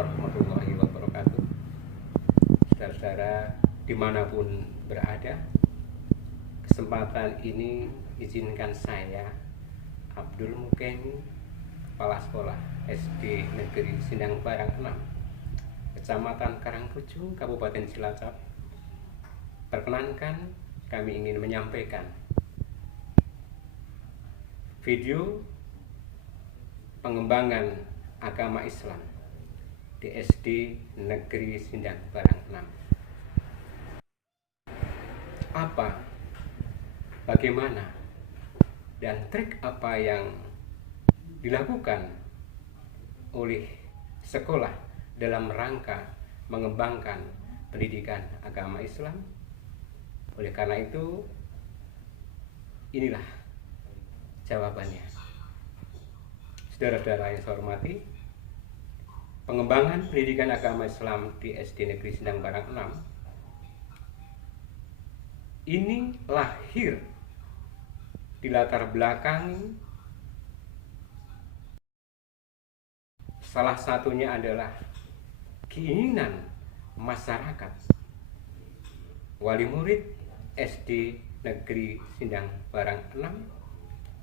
warahmatullahi wabarakatuh. Saudara-saudara dimanapun berada, kesempatan ini izinkan saya, Abdul Muken, Kepala Sekolah SD Negeri Sindang Barang 6, Kecamatan Karangpucung, Kabupaten Cilacap. Perkenankan kami ingin menyampaikan video pengembangan agama Islam di SD Negeri Sindang Barang 6. Apa, bagaimana, dan trik apa yang dilakukan oleh sekolah dalam rangka mengembangkan pendidikan agama Islam. Oleh karena itu, inilah jawabannya. Saudara-saudara yang saya hormati, pengembangan pendidikan agama Islam di SD Negeri Sindang Barang 6 ini lahir di latar belakang salah satunya adalah keinginan masyarakat wali murid SD Negeri Sindang Barang 6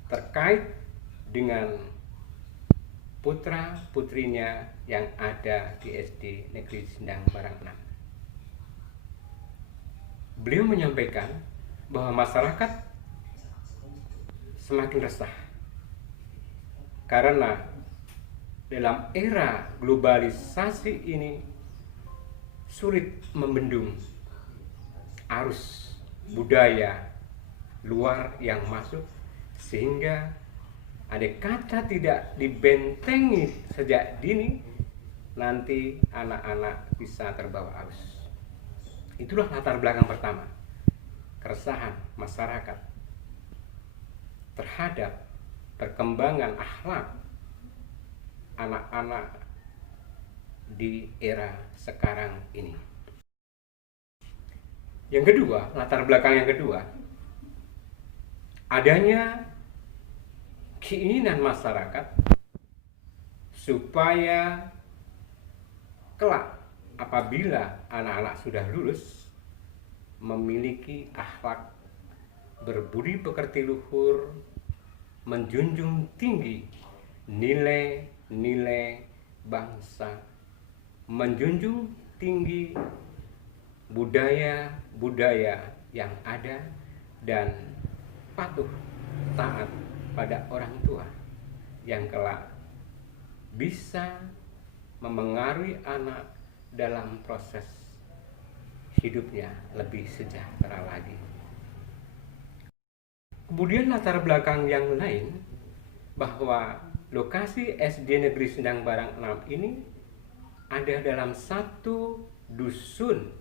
terkait dengan putra-putrinya yang ada di SD Negeri Sindang Barang 6. Beliau menyampaikan bahwa masyarakat semakin resah karena dalam era globalisasi ini sulit membendung arus budaya luar yang masuk, sehingga andai kata tidak dibentengi sejak dini, nanti anak-anak bisa terbawa arus. Itulah latar belakang pertama, keresahan masyarakat terhadap perkembangan akhlak anak-anak di era sekarang ini. Yang kedua, latar belakang yang kedua, adanya keinginan masyarakat supaya kelak apabila anak-anak sudah lulus memiliki akhlak berbudi pekerti luhur, menjunjung tinggi nilai-nilai bangsa, menjunjung tinggi budaya-budaya yang ada, dan patuh taat pada orang tua yang kelak bisa memengaruhi anak dalam proses hidupnya lebih sejahtera lagi. Kemudian latar belakang yang lain, bahwa lokasi SD Negeri Sindang Barang 6 ini ada dalam satu dusun,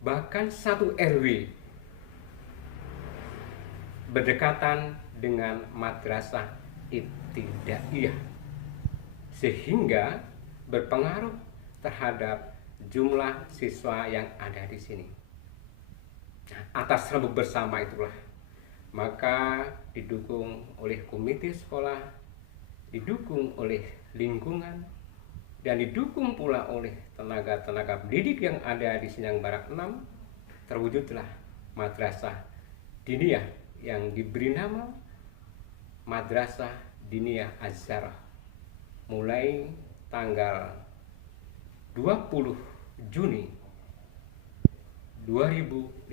bahkan satu RW, berdekatan dengan madrasah ibtidaiyah, sehingga berpengaruh terhadap jumlah siswa yang ada di sini. Atas rembuk bersama itulah, maka didukung oleh komite sekolah, didukung oleh lingkungan, dan didukung pula oleh tenaga-tenaga pendidik yang ada di Sindang Barang 6, terwujudlah Madrasah Diniyah yang diberi nama Madrasah Diniyah Az-Zarah mulai tanggal 20 Juni 2015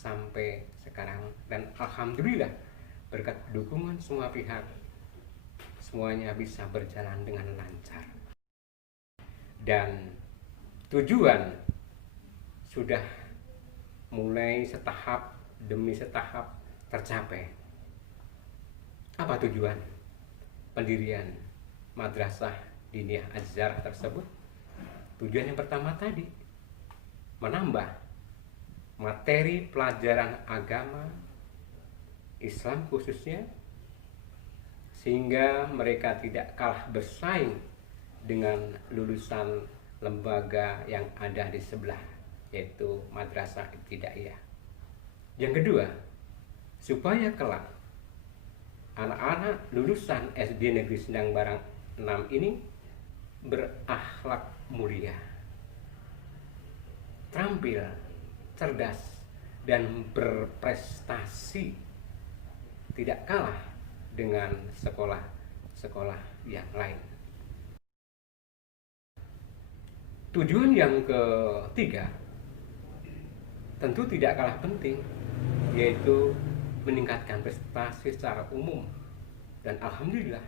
sampai sekarang. Dan alhamdulillah berkat dukungan semua pihak, semuanya bisa berjalan dengan lancar. Dan tujuan sudah mulai setahap demi setahap tercapai. Apa tujuan pendirian Madrasah Diniyah Az-Zarah tersebut? Tujuan yang pertama tadi, menambah materi pelajaran agama Islam khususnya, sehingga mereka tidak kalah bersaing dengan lulusan lembaga yang ada di sebelah, yaitu Madrasah Ibtidaiyah. Yang kedua, supaya kelak anak-anak lulusan SD Negeri Sindang Barang 6 ini berakhlak mulia, terampil, cerdas, dan berprestasi, tidak kalah dengan sekolah-sekolah yang lain. Tujuan yang ketiga tentu tidak kalah penting, yaitu meningkatkan prestasi secara umum. Dan alhamdulillah,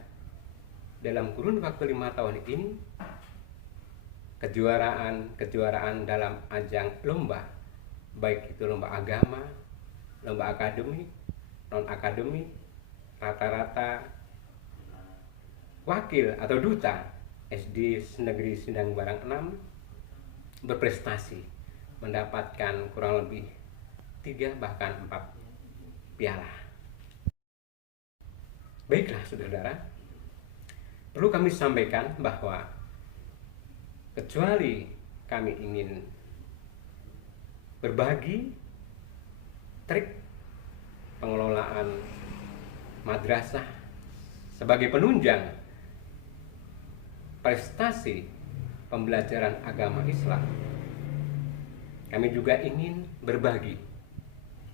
dalam kurun waktu 5 tahun ini, kejuaraan dalam ajang lomba, baik itu lomba agama, lomba akademik, non-akademik, rata-rata wakil atau duta SD Negeri Sindang Barang 6 berprestasi, mendapatkan kurang lebih 3 bahkan 4 piala. Baiklah saudara, perlu kami sampaikan bahwa kecuali kami ingin berbagi trik pengelolaan madrasah sebagai penunjang prestasi pembelajaran agama Islam, kami juga ingin berbagi.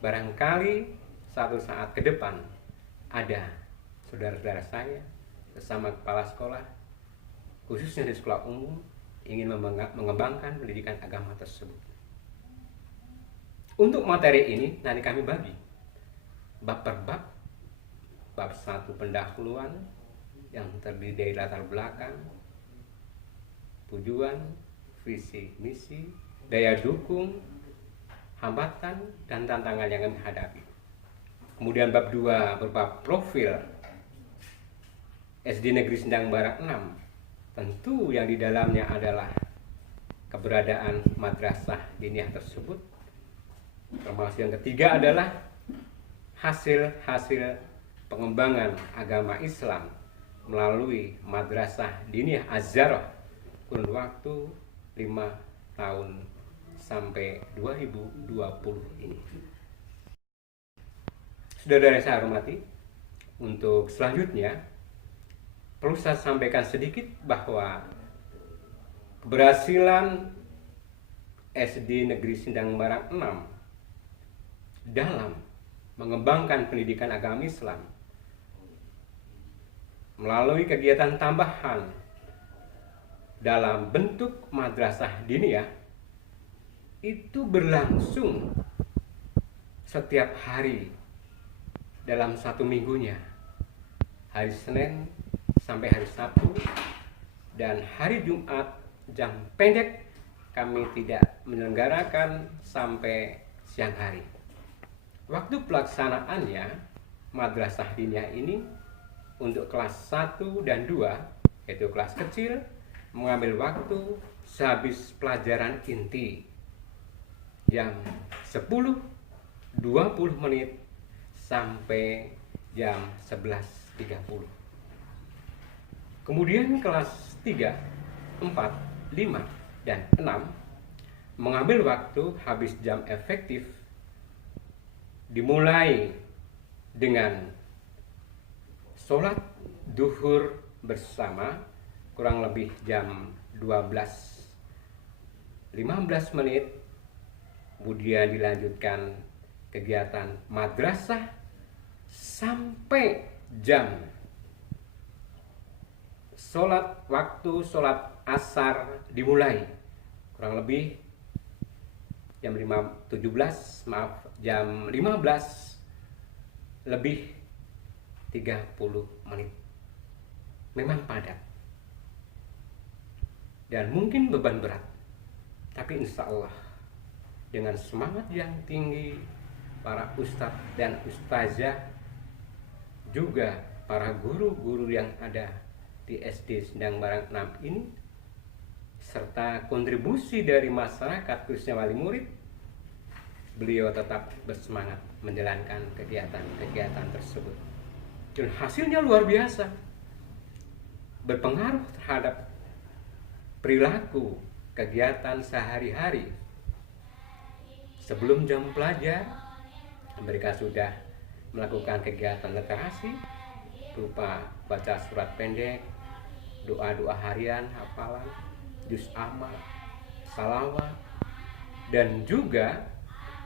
Barangkali suatu saat ke depan ada saudara-saudara saya, sesama kepala sekolah, khususnya di sekolah umum, ingin mengembangkan pendidikan agama tersebut. Untuk materi ini nanti kami bagi bab per bab. Bab 1 pendahuluan yang terdiri dari latar belakang, tujuan, visi, misi, daya dukung, hambatan, dan tantangan yang kami hadapi. Kemudian bab 2 berbab profil SD Negeri Sindang Barat 6. Tentu yang di dalamnya adalah keberadaan madrasah diniyah tersebut. Termasuk yang ketiga adalah hasil-hasil pengembangan agama Islam melalui madrasah diniyah Az-Zarah kurun waktu 5 tahun sampai 2020 ini. Saudara yang saya hormati, untuk selanjutnya perlu saya sampaikan sedikit bahwa keberhasilan SD Negeri Sindang Barang 6 dalam mengembangkan pendidikan agama Islam melalui kegiatan tambahan dalam bentuk madrasah diniyah itu berlangsung setiap hari dalam 1 minggunya, hari Senin sampai hari Sabtu, dan hari Jumat jam pendek kami tidak menyelenggarakan sampai siang hari. Waktu pelaksanaannya madrasah diniyah ini untuk kelas 1 dan 2, yaitu kelas kecil, mengambil waktu sehabis pelajaran inti jam 10.20 menit sampai jam 11.30. Kemudian kelas 3, 4, 5, dan 6 mengambil waktu habis jam efektif dimulai dengan sholat duhur bersama kurang lebih jam 12.15 menit, kemudian dilanjutkan kegiatan madrasah sampai jam waktu sholat asar dimulai kurang lebih jam 15 lebih 30 menit. Memang padat dan mungkin beban berat, tapi insya Allah dengan semangat yang tinggi para ustadz dan ustazah, juga para guru-guru yang ada di SD Sindang Barang 6 ini, serta kontribusi dari masyarakat khususnya wali murid, beliau tetap bersemangat menjalankan kegiatan-kegiatan tersebut. Dan hasilnya luar biasa, berpengaruh terhadap perilaku kegiatan sehari-hari. Sebelum jam pelajar, mereka sudah melakukan kegiatan literasi berupa baca surat pendek, doa-doa harian, hafalan, juz amal, salawat, dan juga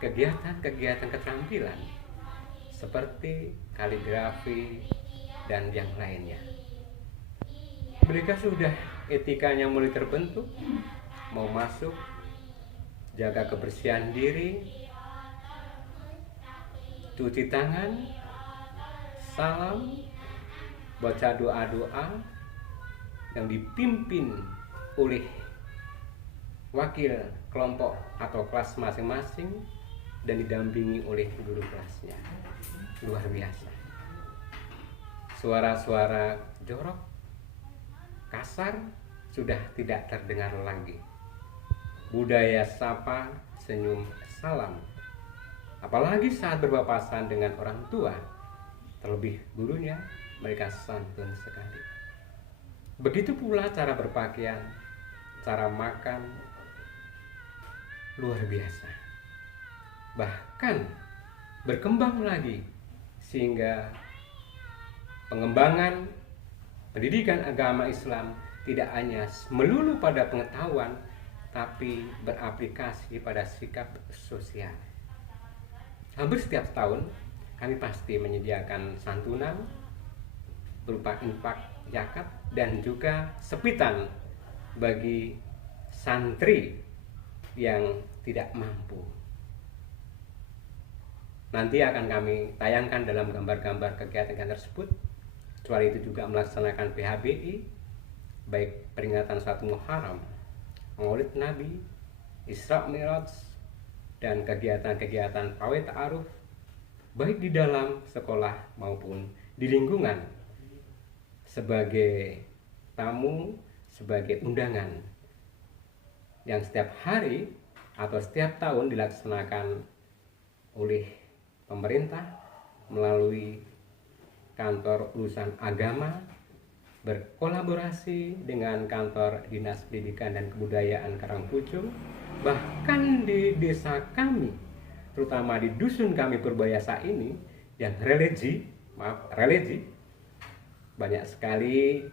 kegiatan-kegiatan keterampilan seperti kaligrafi dan yang lainnya. Mereka sudah etikanya mulai terbentuk, mau masuk, jaga kebersihan diri, cuci tangan, salam, baca doa-doa yang dipimpin oleh wakil kelompok atau kelas masing-masing dan didampingi oleh guru kelasnya. Luar biasa. Suara-suara jorok, kasar sudah tidak terdengar lagi. Budaya sapa, senyum, salam, apalagi saat berpapasan dengan orang tua, terlebih gurunya, mereka santun sekali. Begitu pula cara berpakaian, cara makan, luar biasa. Bahkan berkembang lagi sehingga pengembangan pendidikan agama Islam tidak hanya melulu pada pengetahuan, tapi beraplikasi pada sikap sosial. Hampir setiap tahun kami pasti menyediakan santunan berupa infak zakat dan juga sepitan bagi santri yang tidak mampu. Nanti akan kami tayangkan dalam gambar-gambar kegiatan tersebut. Kecuali itu juga melaksanakan PHBI, baik peringatan 1 Muharram, Maulid Nabi, Isra Mi'raj, dan kegiatan-kegiatan pawai ta'aruf, baik di dalam sekolah maupun di lingkungan, sebagai tamu, sebagai undangan yang setiap hari atau setiap tahun dilaksanakan oleh pemerintah melalui kantor urusan agama berkolaborasi dengan kantor Dinas Pendidikan dan Kebudayaan Karangpucung. Bahkan di desa kami, terutama di dusun kami Purbayasa ini yang religi, banyak sekali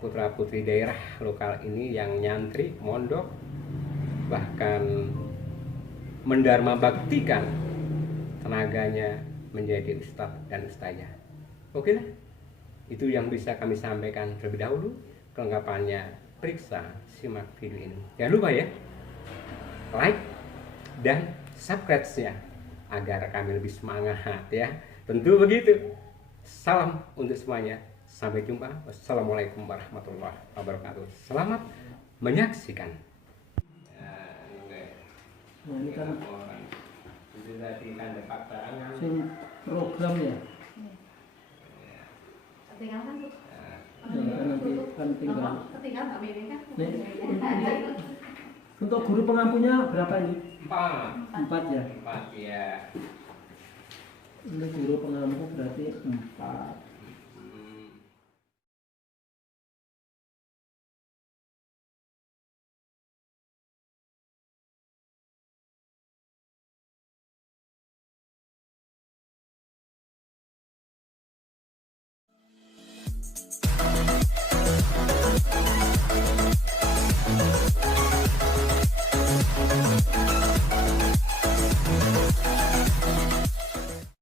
putra-putri daerah lokal ini yang nyantri, mondok, bahkan mendarma baktikan tenaganya menjadi ustadz dan ustazah. Oke lah, itu yang bisa kami sampaikan terlebih dahulu. Kelengkapannya periksa, simak video ini. Jangan lupa ya, like dan subscribe-nya agar kami lebih semangat ya. Tentu begitu. Salam untuk semuanya. Sampai jumpa. Wassalamualaikum warahmatullahi wabarakatuh. Selamat menyaksikan. Nah, ini kan program ya. Tinggal kan tuh. Nanti kan tinggal. Tinggal Mbak Mimi kan. Untuk guru pengampunya berapa ini? 4. 4 ya. 4 ya. Ini guru pengampu berarti 4.